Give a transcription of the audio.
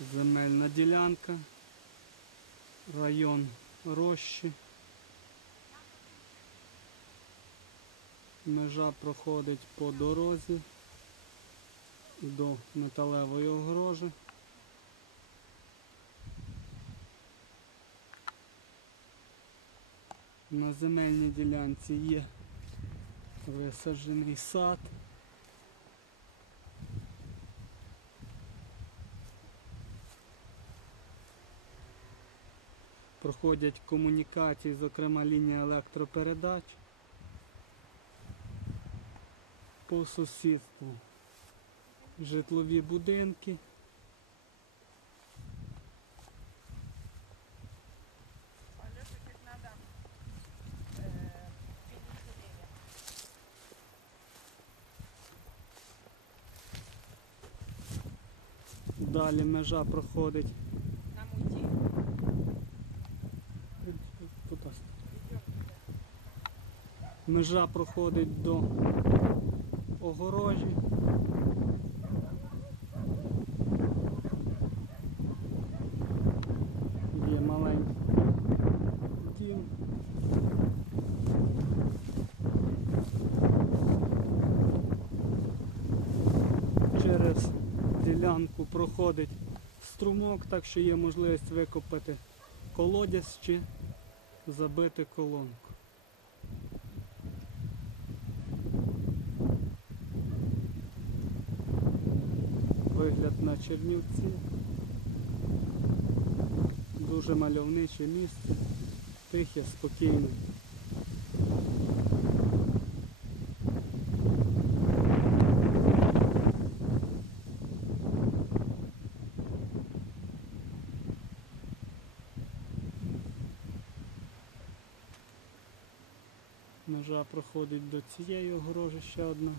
Земельна ділянка, район Рощі. Межа проходить по дорозі до металевої огорожі. На земельній ділянці є висаджений сад. Проходять комунікації, зокрема лінія електропередач. По сусідству житлові будинки. Э. Далі межа проходить. Межа проходить до огорожі. Є маленький дім. Через ділянку проходить струмок, так що є можливість викопати колодязь чи забити колонку. Вигляд на Чернівці. Дуже мальовниче місце, тихе, спокійне. Межа проходить до цієї огорожі ще одна.